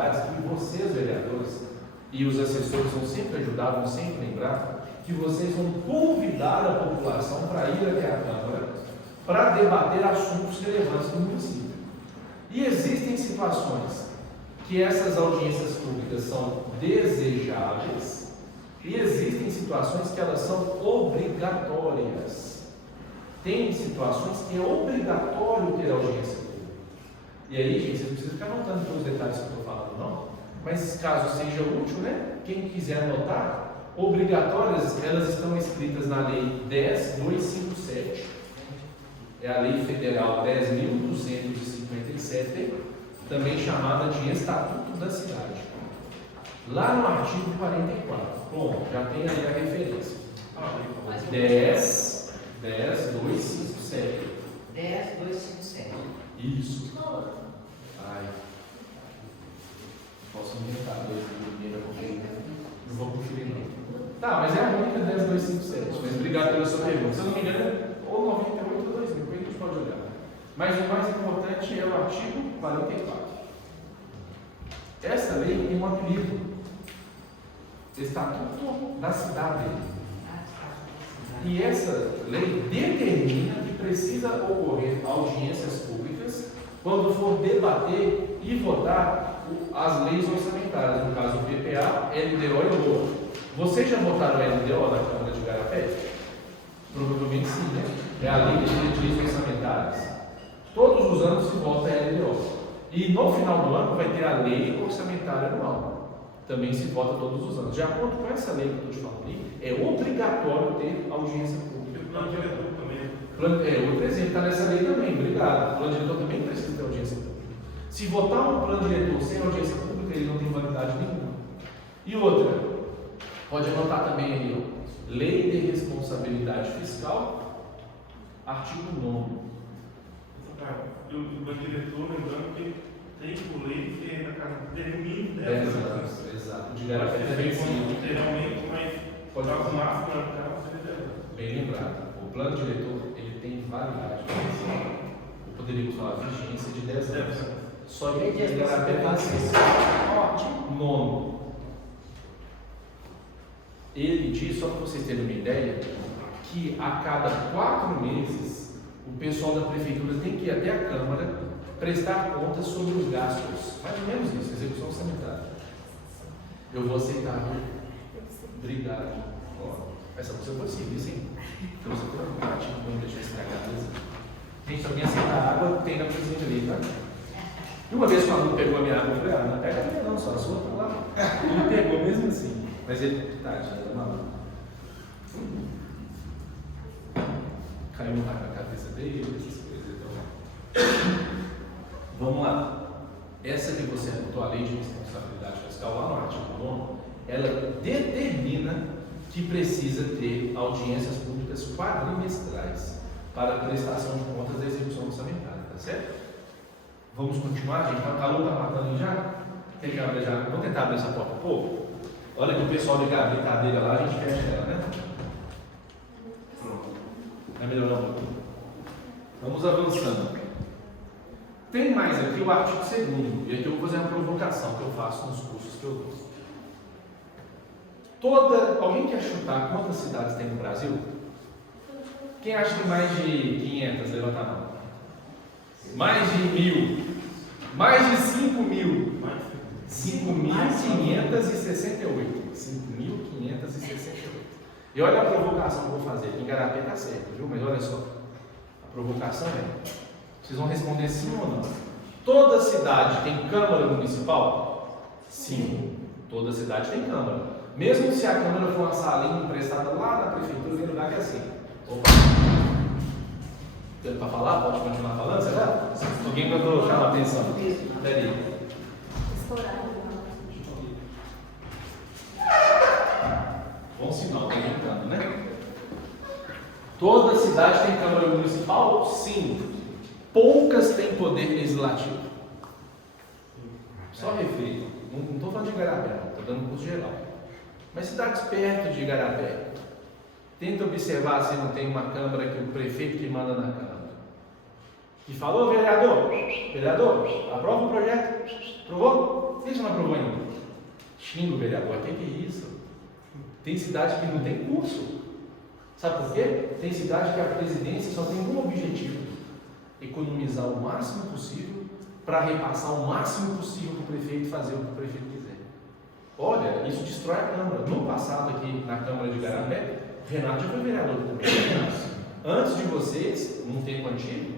responsabilidades que vocês, vereadores, e os assessores vão sempre ajudar, vão sempre lembrar, que vocês vão convidar a população para ir até a Câmara para debater assuntos relevantes do município. E existem situações que essas audiências públicas são desejáveis e existem situações que elas são obrigatórias. Tem situações que é obrigatório ter audiência pública. E aí, gente, vocês não precisam ficar anotando todos os detalhes que eu estou falando, não. Mas caso seja útil, né? Quem quiser anotar, obrigatórias, elas estão escritas na Lei 10.257. É a Lei Federal 10.257, também chamada de Estatuto da Cidade. Lá no artigo 44, bom, já tem aí a referência. 10.257. 10.257. Isso. Ai. Posso inventar dois primeiro conferir. Não vou conferir não. Tá, mas é a única 10.257. Mas obrigado pela sua pergunta. Se eu não me engano, ou 98 ou 2000, depois a gente pode olhar. Mas o mais importante é o artigo 44. Essa lei tem um apelido: Estatuto da Cidade. E essa lei determina que precisa ocorrer audiências públicas quando for debater e votar as leis orçamentárias, no caso o PPA, LDO e LOA. Vocês já votaram o LDO na Câmara de Igarapé? Provavelmente sim, né? É a Lei de Diretrizes Orçamentárias. Todos os anos se vota a LDO. E no final do ano vai ter a Lei Orçamentária Anual. Também se vota todos os anos. De acordo com essa lei que eu estou te falando aí, é obrigatório ter audiência pública. O plano diretor também. Outro exemplo está nessa lei também, obrigado. O plano diretor também precisa ter audiência pública. Se votar um plano diretor sem audiência pública, ele não tem validade nenhuma. E outra, pode anotar também aí, ó, Lei de Responsabilidade Fiscal, artigo 9. E o plano diretor, lembrando que tem por lei que na casa dele mínimo 10 anos. Exato. De Igarapé também sim. Realmente, mas Pode o fazer. máximo na casa seria 10 anos. Bem lembrado. O plano diretor, ele tem validade. Poderíamos falar vigência de 10 anos. Só que aqui em Igarapé está assim. Ótimo. Nono. Ele diz, só para vocês terem uma ideia, que a cada 4 meses o pessoal da prefeitura tem que ir até a Câmara prestar contas sobre os gastos. Mais ou menos isso, execução sanitária. Eu vou aceitar, viu? Obrigado. Ó, essa coisa pode servir, sim. Então você tem um pratinho, não deixa estragar a mesa. Gente, se alguém aceitar água, tem na cozinha ali, tá? E uma vez que o aluno pegou a minha água, eu falei, não pega a minha não, só a sua tá lá. Ele pegou mesmo assim. Mas ele, tadinho, era maluco. Caiu no raio na cabeça dele, essas coisas. Então. Vamos lá. Essa que você anotou, a Lei de Responsabilidade Fiscal, lá no artigo 9, ela determina que precisa ter audiências públicas quadrimestrais para a prestação de contas da execução orçamentária, tá certo? Vamos continuar, gente? O calor está matando já? Tem que abrir já? Vamos tentar abrir essa porta um pouco? Olha que o pessoal ligar a brincadeira lá, a gente fecha ela, né? Pronto. Vai melhorar um pouquinho. Vamos avançando. Tem mais aqui o artigo 2º, e aqui eu vou fazer uma provocação que eu faço nos cursos que eu dou. Alguém quer chutar quantas cidades tem no Brasil? Quem acha que mais de 500? Levanta a mão. Mais de 1.000? Mais de 5.000? 5.568. 5.568. E olha a provocação que eu vou fazer. Aqui em Igarapé está certo, viu? Mas olha só. A provocação é: vocês vão responder sim ou não? Toda cidade tem Câmara Municipal? Sim. Toda cidade tem Câmara. Mesmo se a Câmara for uma salinha emprestada lá na prefeitura, tem lugar que é assim. Opa! Para falar? Pode continuar falando, será? Alguém mandou chamar a atenção? Peraí. Bom sinal, está brincando, né? Toda cidade tem Câmara Municipal? Sim. Poucas têm poder legislativo. Só reflito. Não estou falando de Igarapé, estou dando um curso geral. Mas cidades perto de Igarapé, tenta observar se não tem uma Câmara que o prefeito que manda na Câmara. Que falou, vereador, aprova o projeto. Aprovou? Por que você não aprovou ainda? Xinga o vereador, o que é isso? Tem cidade que não tem curso. Sabe por quê? Tem cidade que a presidência só tem um objetivo: economizar o máximo possível para repassar o máximo possível para o prefeito fazer o que o prefeito quiser. Olha, isso destrói a Câmara. No passado aqui na Câmara de Garapé, Renato já foi vereador também. Antes de vocês, num tempo antigo,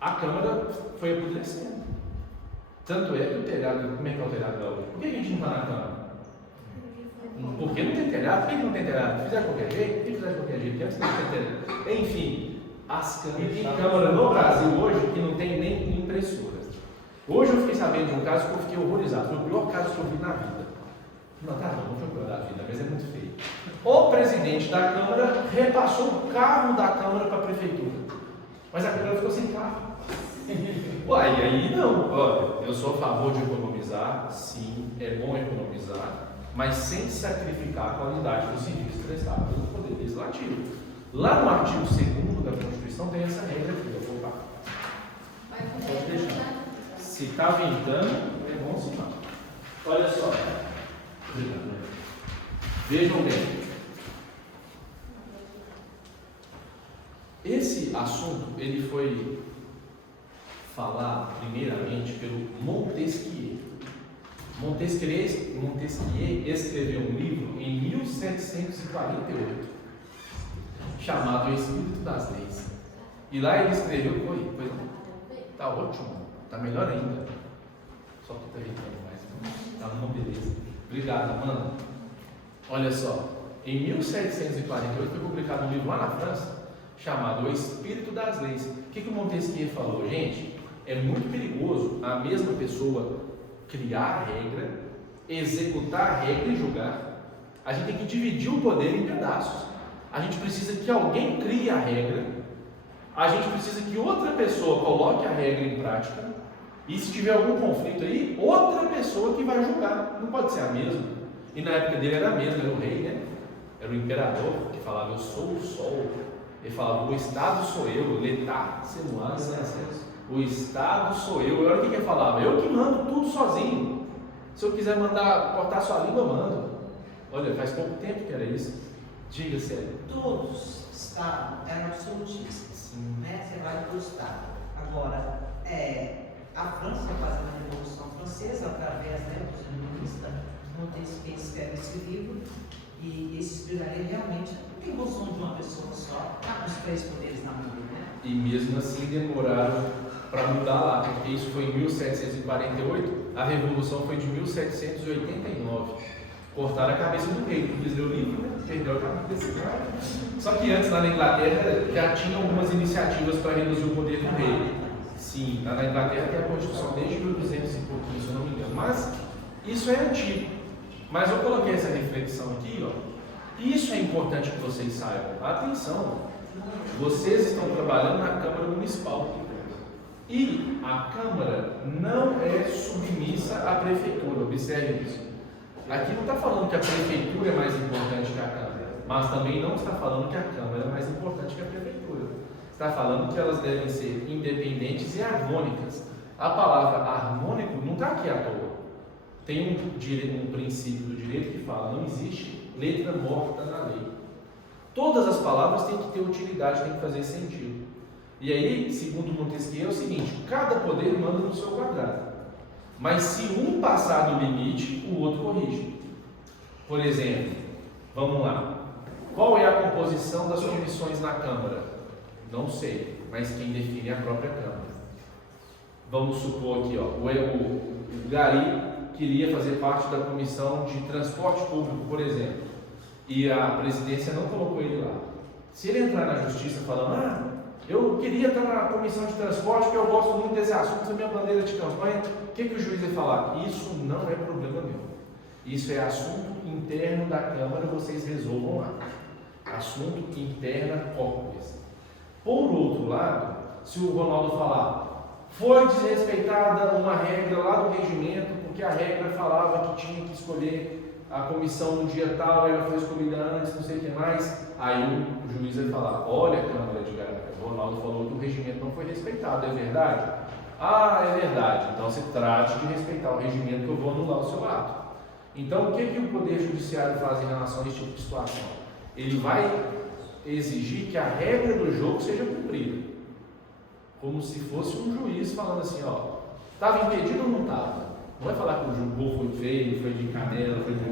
a Câmara foi apodrecendo. Tanto é que o telhado, como é que é o telhado da hoje? Por que a gente não está na Câmara? Porque não tem telhado? Por que não tem telhado? Fizer de qualquer jeito? Quem fizer de qualquer jeito? Antes não tem telhado. Enfim, tem Câmara no Brasil hoje que não tem nem impressora. Hoje eu fiquei sabendo de um caso que eu fiquei horrorizado. Foi o pior caso que eu vi na vida. Não, tá bom, não foi o pior da vida, mas é muito feio. O presidente da Câmara repassou o carro da Câmara para a Prefeitura. Mas a Câmara ficou sem carro. Uai, aí não. Olha, eu sou a favor de economizar, sim, é bom economizar, mas sem sacrificar a qualidade do serviço prestado pelo Poder Legislativo. Lá no artigo 2º da Constituição tem essa regra aqui, eu vou colocar. Pode deixar. Se está ventando, é bom sinal. Olha só. Vejam bem. Esse assunto, ele foi falado primeiramente pelo Montesquieu. Montesquieu escreveu um livro em 1748, chamado O Espírito das Leis. E lá ele escreveu, está ótimo, está melhor ainda. Só que está ventando mais, está uma beleza. Obrigado, Amanda. Olha só, em 1748 foi publicado um livro lá na França, chamado O Espírito das Leis. O que o Montesquieu falou? Gente, é muito perigoso a mesma pessoa criar a regra, executar a regra e julgar. A gente tem que dividir o poder em pedaços. A gente precisa que alguém crie a regra, a gente precisa que outra pessoa coloque a regra em prática, e se tiver algum conflito aí, outra pessoa que vai julgar. Não pode ser a mesma. E na época dele era a mesma, era o rei, né? Era o imperador que falava: eu sou o sol. Ele falava: o Estado sou eu, l'État, c'est moi, o Estado sou eu. Olha o que ele falava: eu que mando tudo sozinho. Se eu quiser mandar cortar sua língua, eu mando. Olha, faz pouco tempo que era isso. Diga, Célia. Todos eram absolutistas, né? Você vai para o Estado. Agora, a França faz a Revolução Francesa através dos iluministas. Montesquieu escreve esse livro e esse espírito realmente não tem noção de uma pessoa só, os 3 poderes na mão, né? E mesmo assim demoraram para mudar lá, porque isso foi em 1748, a Revolução foi de 1789. Cortaram a cabeça do rei, porque leu o livro, né? Perdeu a cabeça. Só que antes, lá na Inglaterra, já tinha algumas iniciativas para reduzir o poder do rei. Sim, lá na Inglaterra tem a Constituição desde 1200 e pouquinho, se eu não me engano. Mas isso é antigo. Mas eu coloquei essa reflexão aqui, ó. Isso é importante que vocês saibam. Atenção, vocês estão trabalhando na Câmara Municipal. E a Câmara não é submissa à Prefeitura, observe isso. Aqui não está falando que a Prefeitura é mais importante que a Câmara, mas também não está falando que a Câmara é mais importante que a Prefeitura. Está falando que elas devem ser independentes e harmônicas. A palavra harmônico não está aqui à toa. Tem um princípio do direito que fala: não existe letra morta na lei. Todas as palavras têm que ter utilidade, têm que fazer sentido. E aí, segundo Montesquieu, é o seguinte: cada poder manda no seu quadrado. Mas se um passar do limite, o outro corrige. Por exemplo, vamos lá. Qual é a composição das comissões na Câmara? Não sei, mas quem define é a própria Câmara. Vamos supor aqui, ó, o Gari queria fazer parte da comissão de transporte público, por exemplo, e a presidência não colocou ele lá. Se ele entrar na justiça falando: eu queria estar na comissão de transporte porque eu gosto muito desse assunto, é minha bandeira de campanha, o que o juiz vai falar? Isso não é problema meu. Isso é assunto interno da Câmara, vocês resolvam lá. Assunto interna corporis. Por outro lado, se o Ronaldo falar: foi desrespeitada uma regra lá do regimento, porque a regra falava que tinha que escolher a comissão no dia tal, ela foi escolhida antes, não sei o que mais, aí o juiz vai falar: olha, Câmara de Garapé, o Ronaldo falou que o regimento não foi respeitado, é verdade? Ah, é verdade. Então você trate de respeitar o regimento que eu vou anular o seu ato. Então, o que o Poder Judiciário faz em relação a esse tipo de situação? Ele vai exigir que a regra do jogo seja cumprida. Como se fosse um juiz falando assim, ó, estava impedido ou não estava? Não vai falar que o gol foi feio, foi de canela, foi de